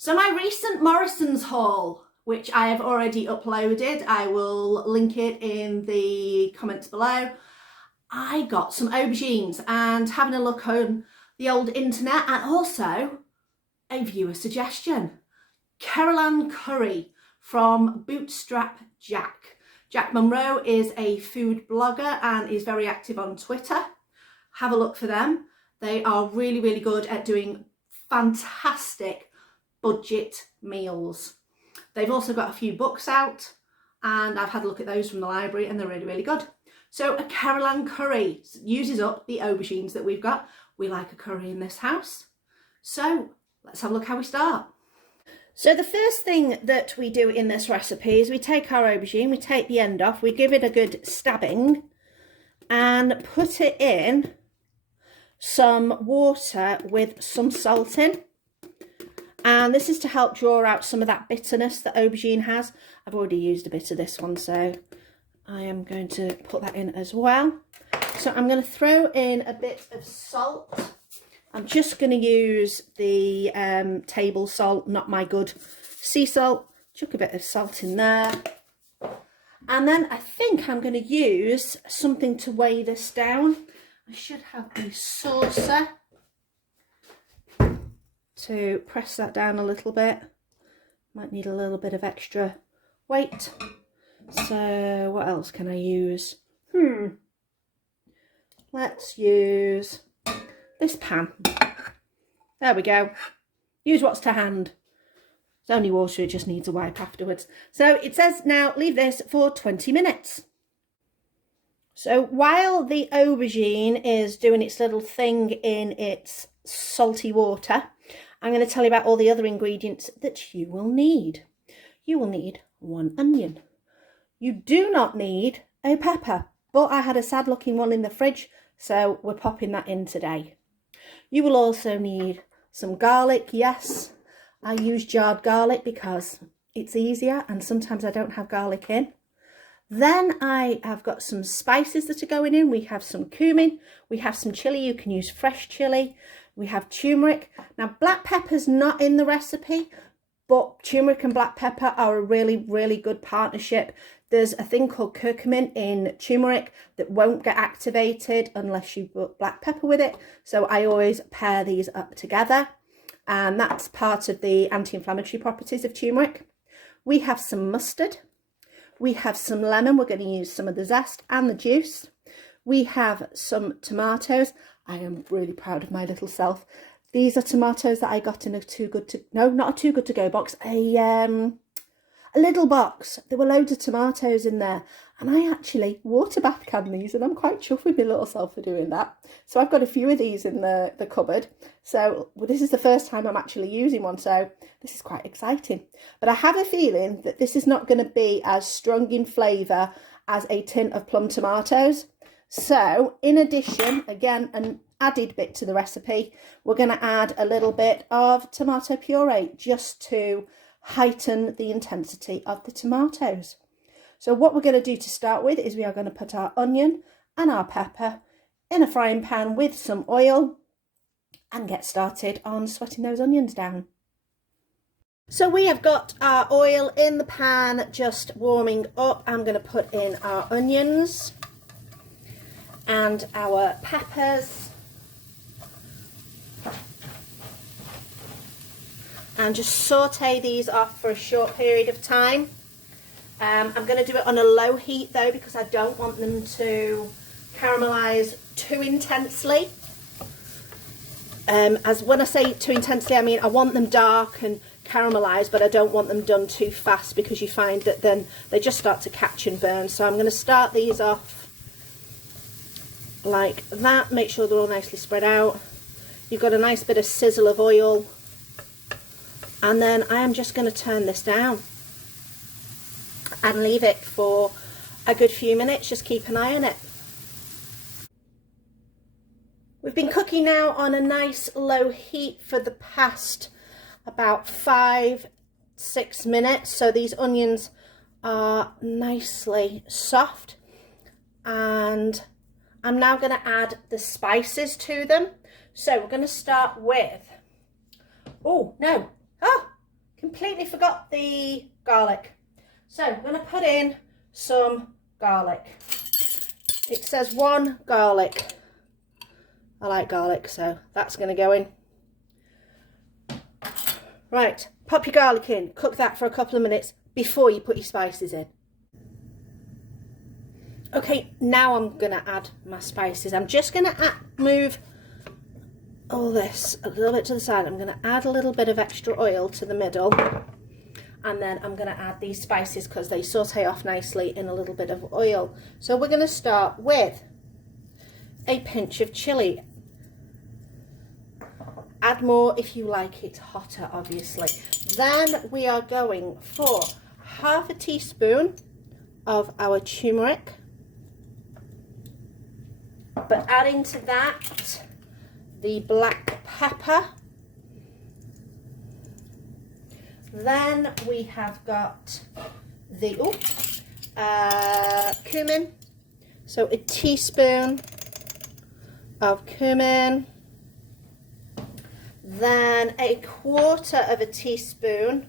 So my recent Morrison's haul, which I have already uploaded, I will link it in the comments below. I got some aubergines and having a look on the old internet, and also a viewer suggestion. Caroline curry from Bootstrap Jack. Jack Monroe is a food blogger and is very active on Twitter. Have a look for them. They are really, really good at doing fantastic budget meals. They've also got a few books out and I've had a look at those from the library and they're really, really good. So a Caroline curry uses up the aubergines that we've got. We like a curry in this house. So let's have a look how we start. So the first thing that we do in this recipe is we take our aubergine, we take the end off, we give it a good stabbing and put it in some water with some salt in. And this is to help draw out some of that bitterness that aubergine has. I've already used a bit of this one, so I am going to put that in as well. So I'm going to throw in a bit of salt. I'm just going to use the table salt, not my good sea salt. Chuck a bit of salt in there. And then I think I'm going to use something to weigh this down. I should have a saucer to press that down a little bit. Might need a little bit of extra weight. So what else can I use? Let's use this pan. There we go. Use what's to hand. It's only water, it just needs a wipe afterwards. So it says now leave this for 20 minutes. So while the aubergine is doing its little thing in its salty water, I'm going to tell you about all the other ingredients that you will need. You will need 1 onion. You do not need a pepper, but I had a sad looking one in the fridge, so we're popping that in today. You will also need some garlic. Yes, I use jarred garlic because it's easier and sometimes I don't have garlic in. Then I have got some spices that are going in. We have some cumin, we have some chilli, you can use fresh chilli. We have turmeric. Now, black pepper's not in the recipe, but turmeric and black pepper are a really, really good partnership. There's a thing called curcumin in turmeric that won't get activated unless you put black pepper with it. So I always pair these up together. And that's part of the anti-inflammatory properties of turmeric. We have some mustard. We have some lemon. We're going to use some of the zest and the juice. We have some tomatoes. I am really proud of my little self. These are tomatoes that I got in a not a too good to go box, a little box. There were loads of tomatoes in there, and I actually water bath canned these, and I'm quite chuffed with my little self for doing that. So I've got a few of these in the cupboard. So this is the first time I'm actually using one, so this is quite exciting. But I have a feeling that this is not going to be as strong in flavour as a tin of plum tomatoes. So in addition, again, an added bit to the recipe, we're going to add a little bit of tomato puree just to heighten the intensity of the tomatoes. So what we're going to do to start with is we are going to put our onion and our pepper in a frying pan with some oil and get started on sweating those onions down. So we have got our oil in the pan just warming up. I'm going to put in our onions and our peppers and just saute these off for a short period of time. I'm going to do it on a low heat though, because I don't want them to caramelise too intensely. As when I say too intensely, I mean I want them dark and caramelised, but I don't want them done too fast, because you find that then they just start to catch and burn. So I'm going to start these off like that. Make sure they're all nicely spread out. You've got a nice bit of sizzle of oil, and then I am just going to turn this down and leave it for a good few minutes. Just keep an eye on it. We've been cooking now on a nice low heat for the past about 5-6 minutes, so these onions are nicely soft, and I'm now going to add the spices to them. So we're going to start with, oh no, completely forgot the garlic. So I'm going to put in some garlic. It says 1 garlic. I like garlic, so that's going to go in. Right, pop your garlic in. Cook that for a couple of minutes before you put your spices in. Okay, now I'm going to add my spices. I'm just going to move all this a little bit to the side. I'm going to add a little bit of extra oil to the middle. And then I'm going to add these spices because they saute off nicely in a little bit of oil. So we're going to start with a pinch of chili. Add more if you like it hotter, obviously. Then we are going for half a teaspoon of our turmeric. But adding to that the black pepper. Then we have got the cumin. So a teaspoon of cumin. Then a quarter of a teaspoon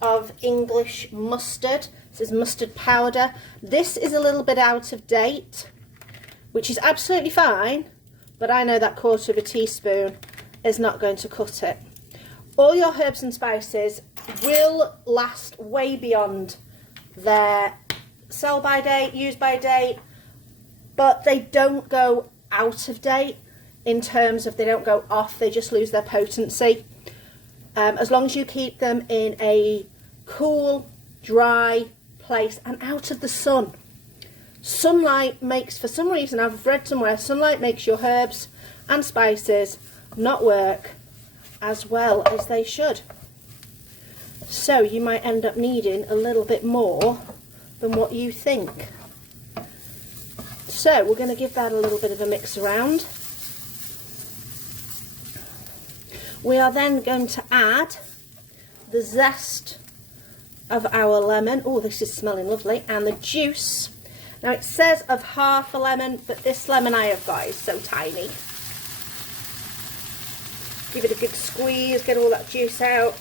of English mustard. This is mustard powder. This is a little bit out of date, which is absolutely fine, but I know that quarter of a teaspoon is not going to cut it. All your herbs and spices will last way beyond their sell by date, use by date, but they don't go out of date in terms of they don't go off, they just lose their potency. As long as you keep them in a cool, dry place and out of the sun. Sunlight makes, for some reason I've read somewhere, sunlight makes your herbs and spices not work as well as they should. So you might end up needing a little bit more than what you think. So we're going to give that a little bit of a mix around. We are then going to add the zest of our lemon. Oh, this is smelling lovely. And the juice. Now it says of half a lemon, but this lemon I have got is so tiny. Give it a good squeeze, get all that juice out.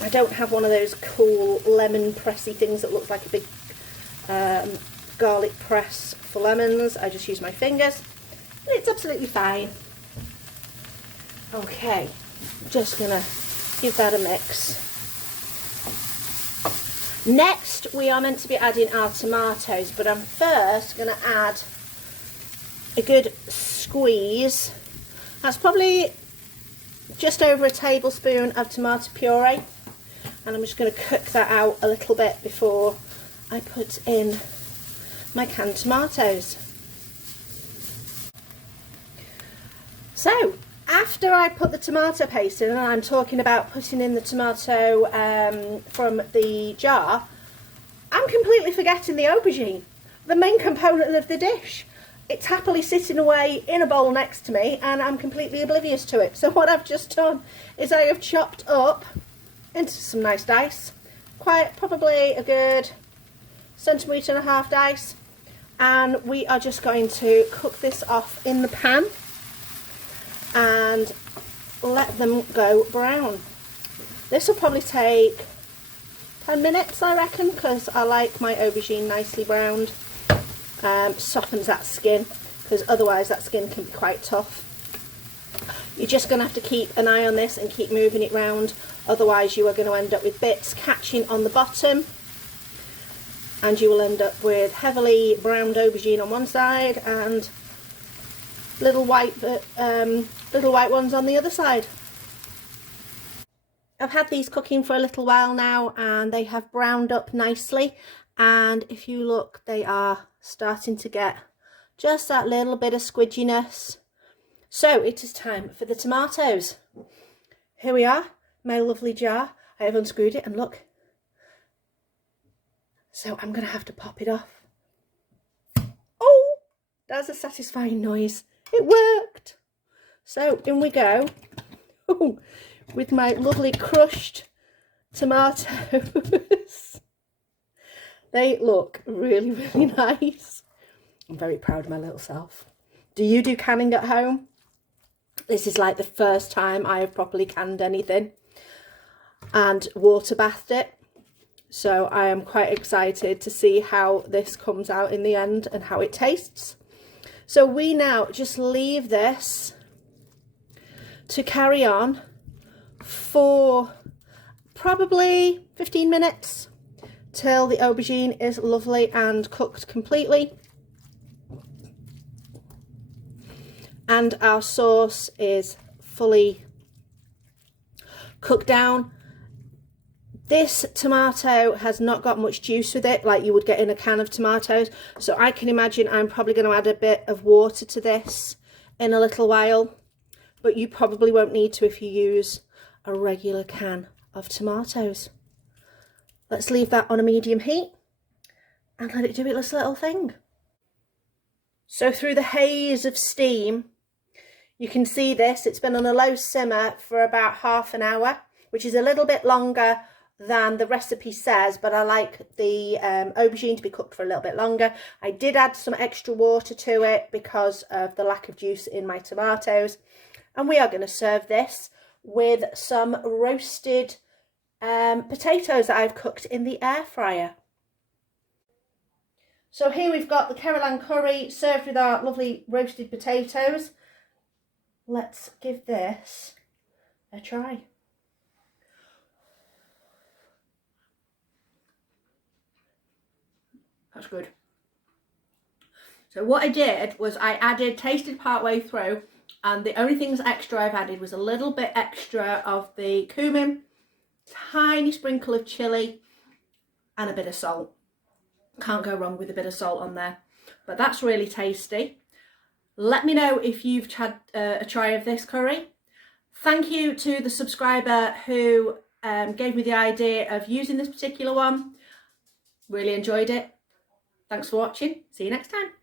I don't have one of those cool lemon pressy things that looks like a big garlic press for lemons. I just use my fingers. It's absolutely fine. Okay, just gonna give that a mix. Next, we are meant to be adding our tomatoes, but I'm first gonna add a good squeeze. That's probably just over a tablespoon of tomato puree, and I'm just gonna cook that out a little bit before I put in my canned tomatoes. So, after I put the tomato paste in, and I'm talking about putting in the tomato from the jar, I'm completely forgetting the aubergine, the main component of the dish. It's happily sitting away in a bowl next to me, and I'm completely oblivious to it. So what I've just done is I have chopped up into some nice dice, quite probably a good 1.5 centimetre dice, and we are just going to cook this off in the pan and let them go brown. This will probably take 10 minutes, I reckon, because I like my aubergine nicely browned. Softens that skin, because otherwise that skin can be quite tough. You're just going to have to keep an eye on this and keep moving it round, otherwise you are going to end up with bits catching on the bottom, and you will end up with heavily browned aubergine on one side and little white ones on the other side. I've had these cooking for a little while now, and they have browned up nicely, and if you look, they are starting to get just that little bit of squidginess. So it is time for the tomatoes. Here we are, my lovely jar. I have unscrewed it, and look. So I'm going to have to pop it off. Oh, that's a satisfying noise. It worked. So in we go with my lovely crushed tomatoes. They look really, really nice. I'm very proud of my little self. Do you do canning at home? This is like the first time I have properly canned anything and water bathed it. So I am quite excited to see how this comes out in the end and how it tastes. So we now just leave this to carry on for probably 15 minutes till the aubergine is lovely and cooked completely. And our sauce is fully cooked down. This tomato has not got much juice with it like you would get in a can of tomatoes. So I can imagine I'm probably going to add a bit of water to this in a little while. But you probably won't need to if you use a regular can of tomatoes. Let's leave that on a medium heat and let it do its little thing. So through the haze of steam, you can see this. It's been on a low simmer for about half an hour, which is a little bit longer than the recipe says, but I like the aubergine to be cooked for a little bit longer. I did add some extra water to it because of the lack of juice in my tomatoes. And we are going to serve this with some roasted potatoes that I've cooked in the air fryer. So here we've got the Caroline curry served with our lovely roasted potatoes. Let's give this a try. That's good. So what I did was I tasted part way through, and the only things extra I've added was a little bit extra of the cumin, tiny sprinkle of chilli, and a bit of salt. Can't go wrong with a bit of salt on there. But that's really tasty. Let me know if you've had a try of this curry. Thank you to the subscriber who gave me the idea of using this particular one. Really enjoyed it. Thanks for watching. See you next time.